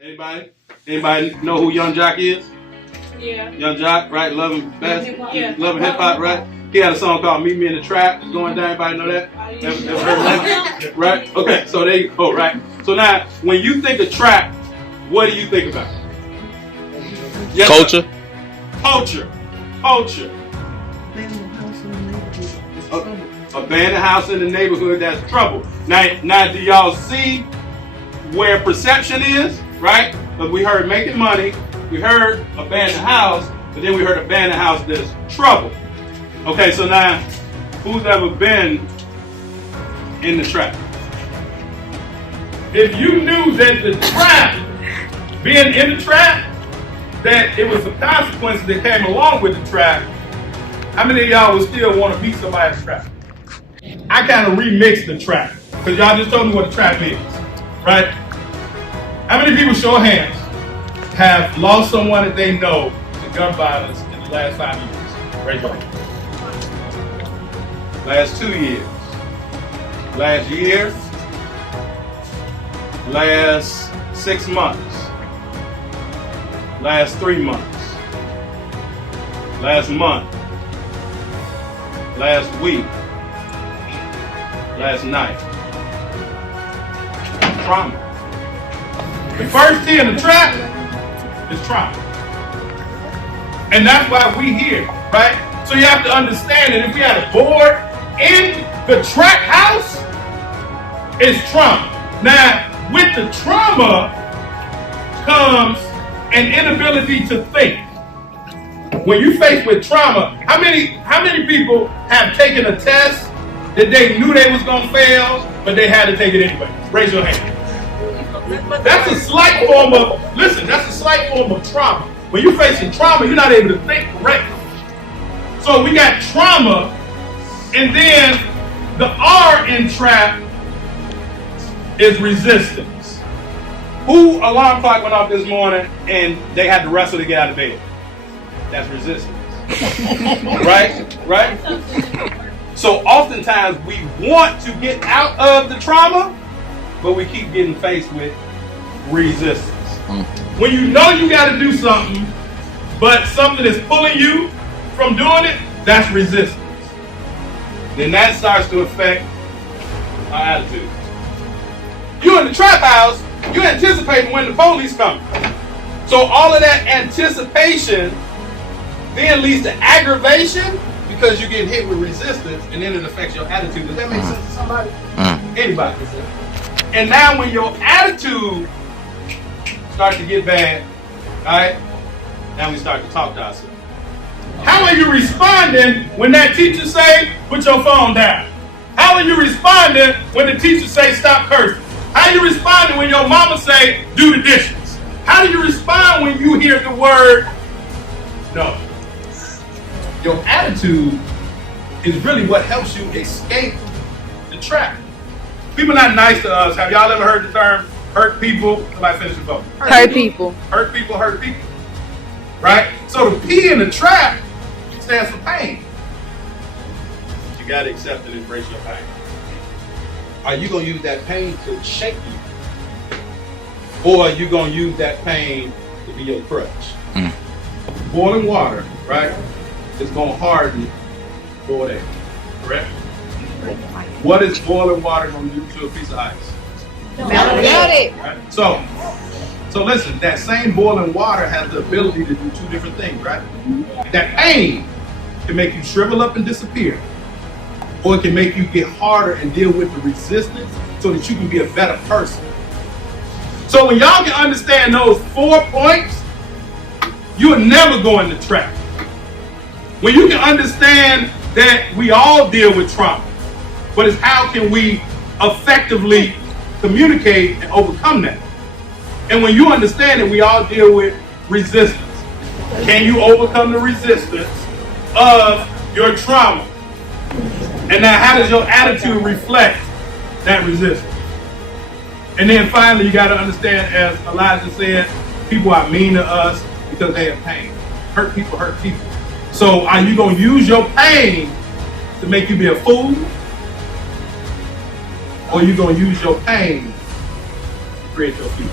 Anybody? Anybody know who Young Jock is? Yeah. Young Jock, right? Loving best, Yeah. loving hip hop, right? He had a song called "Meet Me in the Trap." It's going down. Everybody know that? Ever heard of that? Right? Okay. So there you go. Right. So now, when you think of trap, what do you think about? Yes, Culture. sir. Culture. Culture. Abandoned house in the neighborhood that's trouble. Now, do y'all see where perception is? Right? But we heard making money, we heard abandoned house, but then we heard abandoned house there's trouble. Okay, so now, who's ever been in the trap? If you knew that the trap, being in the trap, that it was some consequences that came along with the trap, how many of y'all would still want to beat somebody's trap? I kind of remixed the trap, because y'all just told me what a trap is, right? How many people, show of hands, have lost someone that they know to gun violence in the last 5 years? Raise your hand. Last 2 years. Last year. Last 6 months. Last 3 months. Last month. Last week. Last night. Trauma. The first T in the trap is trauma. And that's why we here, right? So you have to understand that if we had a board in the trap house, it's trauma. Now, with the trauma comes an inability to think. When you face with trauma, how many people have taken a test that they knew they was gonna fail, but they had to take it anyway? Raise your hand. That's a slight form of, that's a slight form of trauma. When you're facing trauma, you're not able to think correctly. So we got trauma, and then the R in trap is resistance. Who alarm clock went off this morning and they had to wrestle to get out of bed? That's resistance. Right? So oftentimes we want to get out of the trauma, but we keep getting faced with resistance. When you know you got to do something, but something is pulling you from doing it, that's resistance. Then that starts to affect our attitude. You're in the trap house, you're anticipating when the police come. So all of that anticipation then leads to aggravation because you're getting hit with resistance, and then it affects your attitude. Does that make sense to somebody? Anybody? And now when your attitude starts to get bad, all right, now we start to talk to ourselves. How are you responding when that teacher say, put your phone down? How are you responding when the teacher say, stop cursing? How are you responding when your mama say, do the dishes? How do you respond when you hear the word no? Your attitude is really what helps you escape the trap. People not nice to us. Have y'all ever heard the term hurt people? Somebody finish the vote. Hurt people. Hurt people, hurt people. Right? So the P in the trap stands for pain. You got to accept and embrace your pain. Are you going to use that pain to shake you? Or are you going to use that pain to be your crutch? Boiling water, right, is going to harden boiled egg. Correct? What is boiling water going to do to a piece of ice? Melt it. Right? So listen, that same boiling water has the ability to do two different things, right? That pain can make you shrivel up and disappear, or it can make you get harder and deal with the resistance so that you can be a better person. So when y'all can understand those 4 points, you'll never go in the trap. When you can understand that we all deal with trauma, but it's how can we effectively communicate and overcome that. And when you understand that we all deal with resistance, can you overcome the resistance of your trauma? And now how does your attitude reflect that resistance? And then finally, you got to understand, as Elijah said, people are mean to us because they have pain. Hurt people hurt people. So are you going to use your pain to make you be a fool? Or are you going to use your pain to create your future?